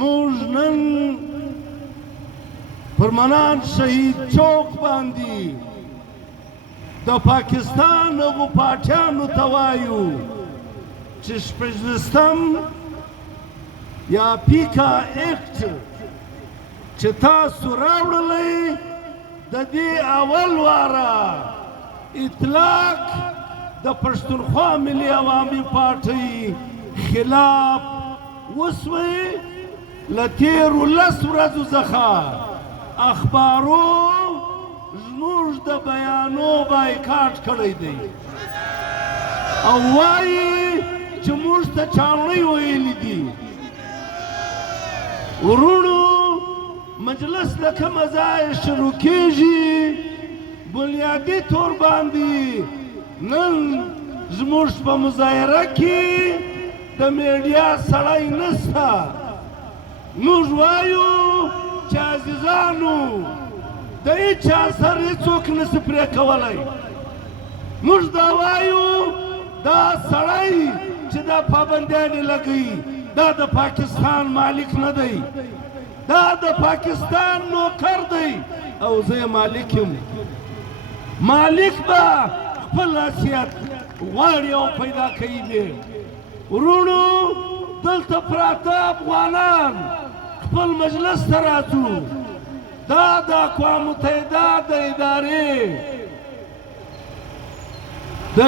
موږ نن پر منان شهید چوک باندې د پاکستان هغو پاټیانو ته وایو چې شپږلسم یا پیکا ایکټ چې تاسو راوړلی د دې اول واره اطلاق د پښتونخوا ملي عوامي پارټۍ خلاف وسوی له تېرو 10 ورځو څخه اخبارو زموږ د بیانو بایکاټ کړی دی او وایي چې موږ ته چاڼۍ ویلي دي. ورونو مجلس له کومه ځایه شروع کېږي بنیادي طور باندې نن زموږ په مظاهره کې د میډیا سړی نشته. موږ وایو چې عزیزانو د هېچا سر هېڅوک نشي پرې کولی. موږ دا وایو دا سړی چې دا پابندیانې لګوي دا د پاکستان مالک نه دی، دا د پاکستان نوکر دی او زه یې مالک یم. مالک به خپل حیثیت غواړي او پیدا کوي دی. ورونو دلته پراته افغانان خپل مجلس ته راځو. دا د اقوام متحده د ادارې د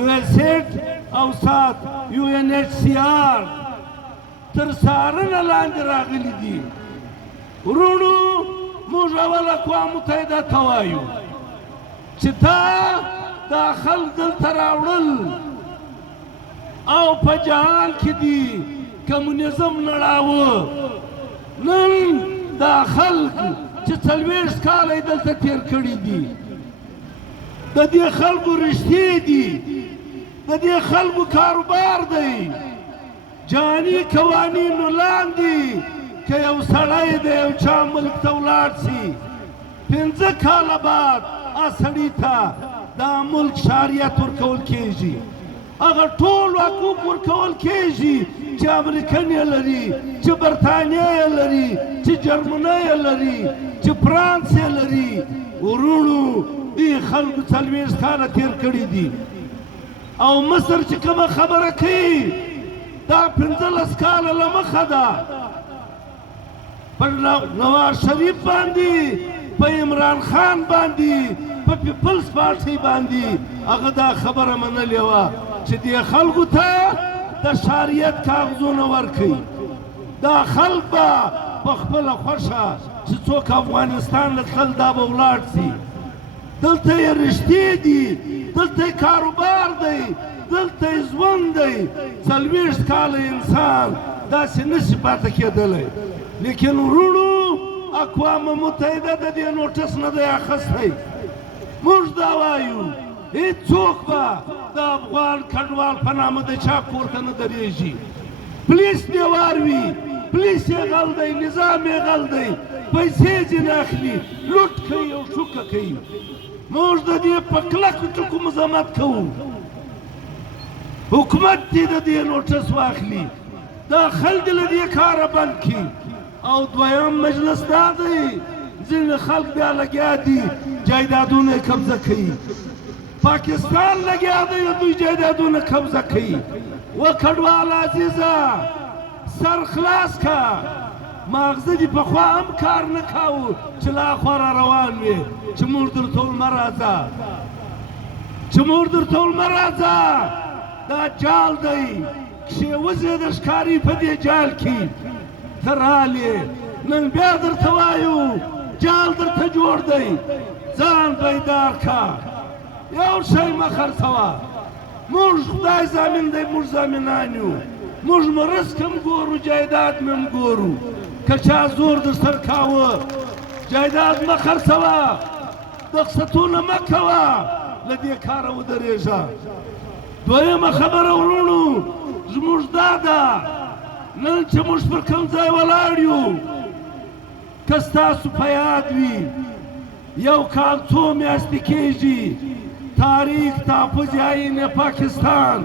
USAID او سات UNHCR تر څارنه لاندې راغلي دي. ورونو موږ اول اقوام متحده ته وایو چې تا دا خلک دلته راوړل او په جهان کې دي کمونیزم نړاوه. نن دا خلک چې 40 کاله یې دلته تېر کړي دي د دې خلکو رشتې دي، د دې خلکو کاروبار دی. جهاني قوانینو لاندې که یو سړی د یو چا ملک ته ولاړ شي 15 کاله بعد سړي ته دا ملک شهریت ورکول کېږي. هغه ټول حقوق ورکول کېږي چې امریکن یې لري، چې برطانیه یې لري، چې جرمنی یې لري، چې فرانس یې لري. ورونو دې خلکو 40 کاله تېر کړي دي او مصر چې کومه خبره کوي دا 15 کاله له مخه ده. پر نواز شریف باندې، په عمران خان باندې، په پیپلز پارټۍ باندې هغه دا خبره منلې وه چې دې خلکو ته د شهریت کاغذونه ورکوي. دا خلک به په خپله خوښه چې څوک افغانستان له تلل دا به ولاړ شي. دلته یې رشتې دي، دلته یې کاروبار دی، دلته یې ژوند دی. 40 کاله انسان داسې نشي پاتې کېدلی. لیکن ورونو اقوام متحده د دې نوټس نه دی اخیستی. موږ دا وایو هېڅوک به د افغان کډوال په نامه د چا کور ته نه درېږي. پولیس دیوار وي، پولیس یې غل دی، نظام یې غل دی، پیسې ځینې اخلي، لوټ کوي او شوکه کوي. موږ د دې په کلکو ټکو مزاحمت کوو. حکومت دې د دې نوټس واخلي، دا خلک له دې کاره بند کړي. او دویم مجلس دا دی ځینې خلک بیا لګیا دي جایدادونه یې قبضه کوي. پاکستان لګیا دی دوی جایدادونه قبضه کوي. و کډوال عزیزه سر خلاص که ماغزه دې پخوا هم کار نه کاوه چې لا خوا را روان وې چې موږ درته ولمه راځه، چې موږ درته ولمه راځه. دا جال دی کښېوځې د ښکاري په دې جال کې ته رالې. نن بیا درته وایو جال درته جوړ دی، ځان بیدار که، یو شی مه خرڅوه. موږ خدای ضامن دی، موږ ضامنان یو. موږ رزق هم ګورو، جایداد مې هم ګورو. که چا زور در سر کاوه جایداد مه خرڅوه، رخصتونه مه کوه، له دې کاره ودرېږه. دویمه خبره ورونو زموږ دا ده نن چې موږ پر کوم ځای ولاړ یو که ستاسو په یاد وي یو کال څو میاشتې کېږي تاریخ تحفظ آیین پاکستان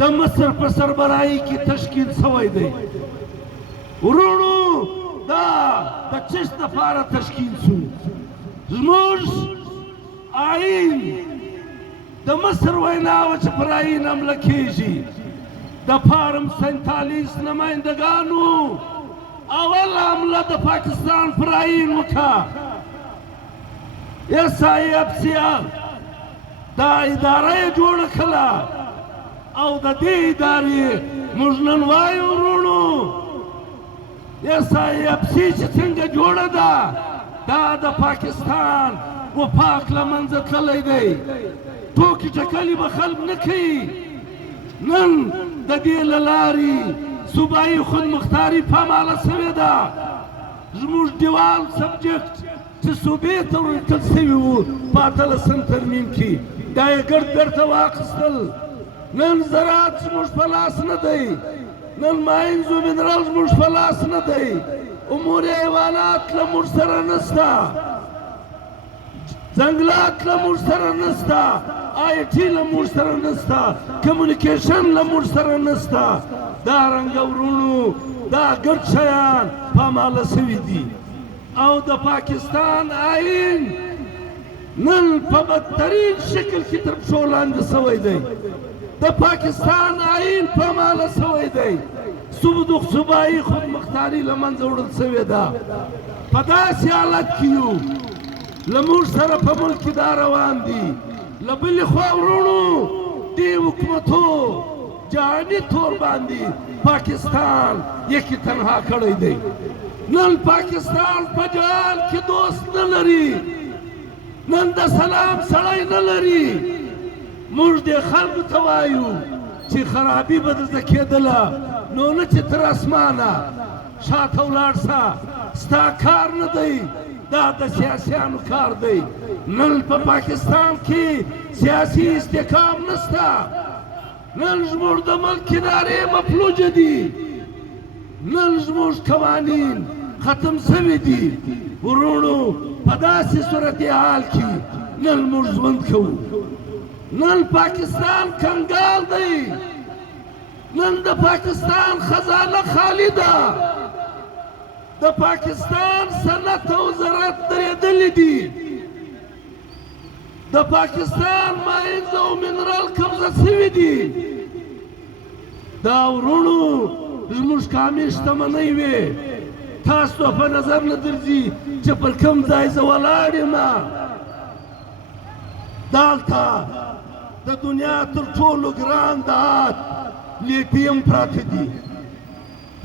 د مصر په سربراهۍ کې تشکیل شوی دی. ورونو دا د چشت دپاره تشکیل شو. زموږ آئین د مصر وینا وه چې پر آئین حمله کېږي. د فارم 47 نمایندګانو اول حمله د پاکستان پر آئین وکړه. SIFCR دا اداره یې جوړه کړه او د دې ادارې موږ نن وایو ورونو SIFC چې څنګه جوړه ده دا د پاکستان وفاق له منځه تللی دی. ټوکې ټکلې به خلک نه کوي. نن د دې له لارې صوبایي خودمختاري پاماله سوې ده. زموږ دیوال سبجکټ چې صوبې ته ورکړل سوي وو په 18 ترمیم کې دا یې ګرد بېرته واخیستل. نن زراعت زموږ په لاس نه دی. نن ماینز و منرال زموږ په لاس نه دی. امور حیوانات له موږ سره نشته. ځنګلات له موږ سره نشته. IT له موږ سره نشته. کمیونیکیشن له موږ سره نشته. دارنګه ورونو دا ګډ شیان پاماله سوي دي. او د پاکستان آئین نن په بدترین شکل کې تر پښو لاندې سوی دی. د پاکستان آئین پاماله سوی دی. صوبایي خودمختاري له منځه وړل سوې ده. په داسې حالت کې یو له موږ سره په ملک کې دا روان دي. له بلې خوا ورونو دې حکومتو جهاني تور باندې پاکستان یکي تنها کړی دی. نن پاکستان په جهان کې دوست نه لري. نن د سلام سړی نه لري. موږ دې خلکو ته وایو چې خرابي به درته کېدله نو نه چې تر اسمانه شاته ولاړ سه. ستا کار نه دی. دا د سیاسیانو کار دی. نن په پاکستان کې سیاسي استحکام نشته. نن زموږ د ملک ادارې مفلوجه دي. نن زموږ قوانین ختم سوي دي. ورونو په داسې صورتحال کې نن موږ ژوند کوو. نن پاکستان کنګال دی. نن د پاکستان خزانه خالی ده. د پاکستان صنعت او زراعت درېدلي دي. د پاکستان ماینز او منرال قبضه سوي دي. دا ورونو زموږ قامي شتمنۍ وې. تاسو ته په نظر نه درځي چې پر کوم ځای زه ولاړ یم. دلته د دنیا تر ټولو ګران دعات لیتیم پراته دي.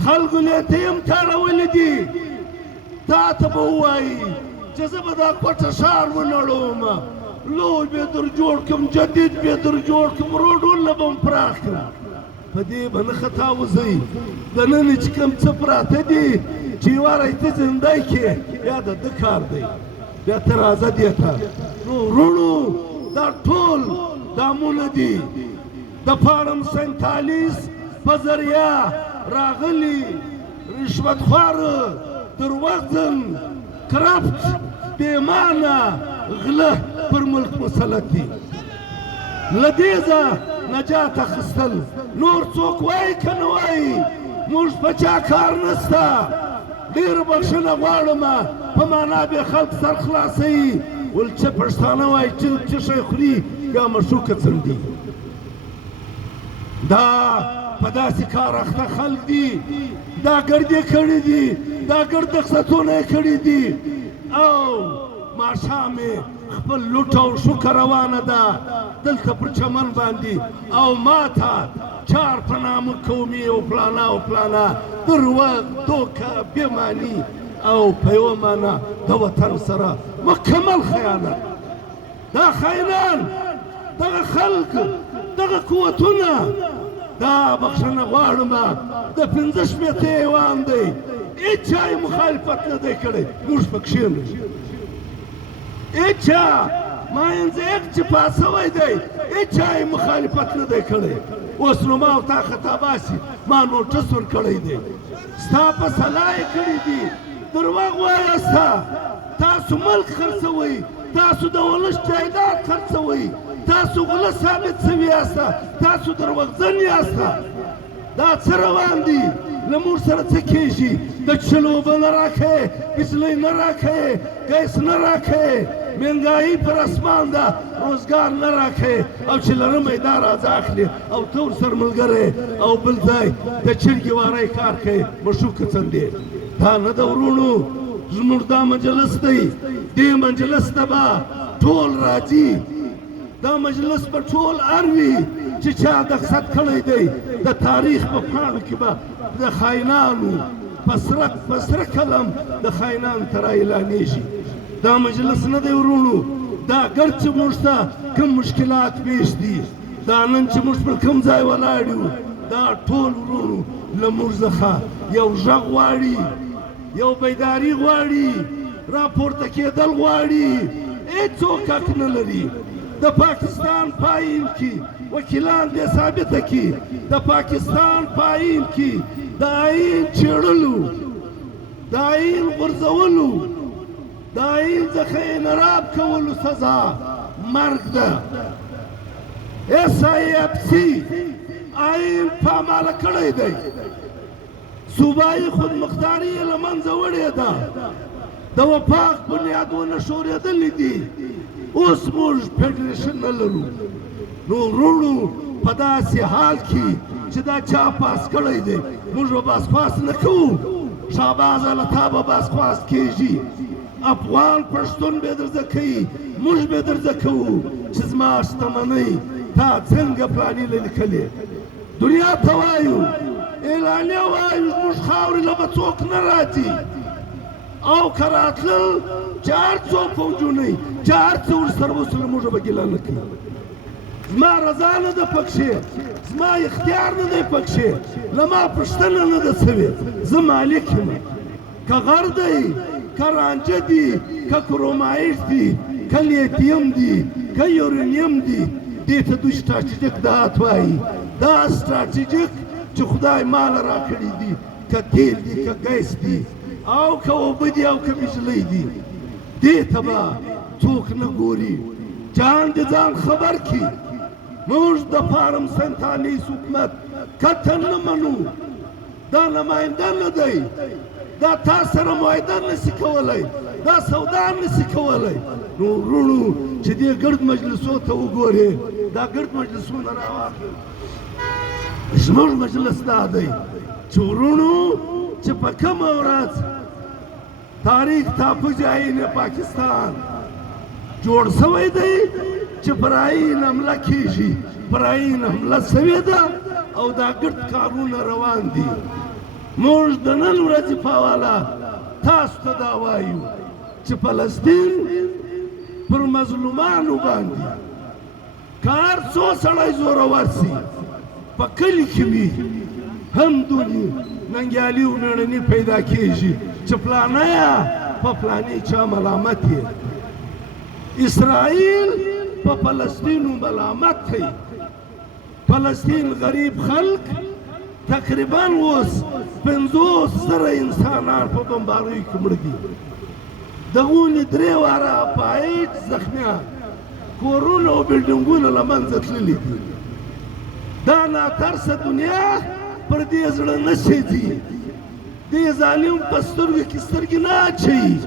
خلکو لیتیم تړولي دي. تا ته به ووایي چې زه به دا کوټه ښار ونړوم. لوی به در جوړ کړم. جدید به در جوړ کړم. روډونه به م پراخ کړم. په دې به نه خطا وځئ. د نن چې کوم څه پراته دي چې واری ته زندۍ کې یا د ده کار دی. بیا ته راځه دې ته. نو وروڼو دا ټول دامونه دي د فارم 47 په ذریعه راغلي رشوتخواره دروغجن کرپټ بېمانه غله پر ملک مسلط دي. له دې ځایه نجات اخیستل. نور څوک وایي که نه وایي موږ په چا کار نشته. ډېره بخښنه غواړم په معنا بې خلک سر خلاصوي. ول چې پښتانه وایي چې شی خوري یا مشوکه څنډي. دا په داسې کار اخته خلک دي. دا ګردې کړي دي. دا ګردخصتونه یې کړي دي. او ماښام یې خپل لوټ او شوکه روانه ده دلته پر چمن باندې. او ما ته چار په نامه قومي او پلانه او پلانه دروغ دوکه بېماني او په یوه معنا د وطن سره مکمل خیانت. دا خاینان دغه خلک دغه قوتونه دا بخښنه غواړم د 15 شپېته ایوان دی. هېچا یې مخالفت نه دی کړی. موږ پکښې نه هېچا ماینځ یک چې پاس شوی دی هېچا یې مخالفت نه دی کړی. اوس نو ما او تا خطا باسي. ما نوټس ورکړی دی. ستا په سلا یې کړي دي. دروغ وایاسته. تاسو ملک خرڅوئ. تاسو د ولس جایداد خرڅوئ. تاسو غله ثابت سوي یاسته تاسو دروغجن یاسته دا څه روان دي له موږ سره څه کېږي د څښلو اوبه نه راکوې بجلۍ نه راکوې ګیس نه راکوې مهنګایي پر اسمان ده روزګار نه راکوې او چې لرم یې دا راځه اخلي او ته ورسره ملګری او بل ځای د چرګې واری کار کوې مشوکه څندې دا نه د ورونو زموږ دا مجلس دی دې مجلس ته به ټول راځي دا مجلس په ټول اروي چې چا دقت کړی دی د تاریخ په پاڼو کې به د خاینانو په سره قلم د خاینانو ته رااعلانېږي دا مجلس نه دی ورونو دا ګر چې موږ ته کوم مشکلات پیش دي دا نن چې موږ پر کوم ځای ولاړ یو دا ټول ورونو له موږ څخه یو غږ غواړي یو بیداري غواړي راپورته کېدل غواړي هېڅوک حق نه لري د پاکستان پایین کې وکیلان دې ثابته کړي د پاکستان پایین کې د آئین چیړلو د آئین غورځولو د آئین څخه انحراف کولو سزا مرګ ده SIFC آئین پاماله کړی دی صوبایي خودمختاري یې له منځه وړې ده د وفاق بنیادونه ښورېدلي دي اوس موږ فیډریشن نه لرو نو وروڼو په داسې حال کې چې دا چا پاس کړی دی موږ به باسخواست نه کوو شهبازه له تا به باسخواست کېږي افغان پښتون به در زده کوي موږ به در زده کوو چې زما شتمنۍ تا څنګه پلانې لیکلې دنیا ته وایو اعلانیه وایو زموږ خاورې له به څوک نه راځي او که راتلل چې هر څوک فوجونه چې هر څه ورسره وسله موږ به ګیله نه کوي زما رضا نه ده پکښې زما اختیار نه دی پکښې له ما پوښتنه نه ده سوې زه مالک یم که غر دی که رانجه دي که کرومایټ دي که لیتیم دي که یورینیم دي دې ته دوی سټراټیجیک دهات وایي دا سټراټیجیک چې خدای ماله راکړي دي که تیل دي که ګیس دي او که اوبه دي او که بجلۍ دي دې ته به څوک نه ګوري جان د ځان خبر کړي موږ د فارم سنتالیس حکومت قطعا نه منو دا نماینده نه دی دا تا سره معاهده نشي کولی دا سودا نشي کولی نو وروڼو چې دې ګرد مجلسو ته وګورې دا ګرد مجلسونه راواخلئ زموږ مجلس دا دی چې وروڼو چې په کومه ورځ تاریخ تحفظ آئین پاکستان جوړ شوی دی چې پر آئین حمله کېږي پر آئین حمله شوې ده او دا ګرد کارونه روان دي موږ د نن ورځې په حواله تاسو ته دا وایو چې فلسطین پر مظلومانو باندې که هر څو سړی زورور سي په کلي کې وي هم دونې ننګیالي او مېړني پیدا کېږي چې فلانیه په فلاني چا ملامت یې اسرائیل په فلسطینو ملامت کوي فلسطین غریب خلک تقریبا اوس 50,000 انسانان په بمباریو کې مړه دي دغو نه 3 واره پایټ زخمیان کورونه او بلډینګونه له منځه تللي دي دا ناترسه دنیا پر دې زړه نه سېځي دې ظالم په سترګو کې سترګې نه اچوي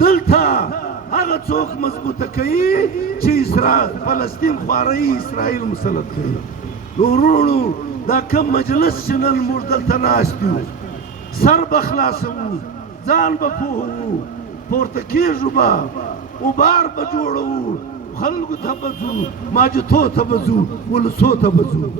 دلته هغه څوک مضبوطه کوي چې فلسطین خوارۍ اسرائیل مسلط کوي نو وروڼو دا کم مجلس چې نن موږ دلته ناست یو سر به خلاصوو ځان به پوهوو پورته کېږو به اوبار به جوړوو خلکو ته به ځو ماجتو ته به ځو ولسو ته به ځو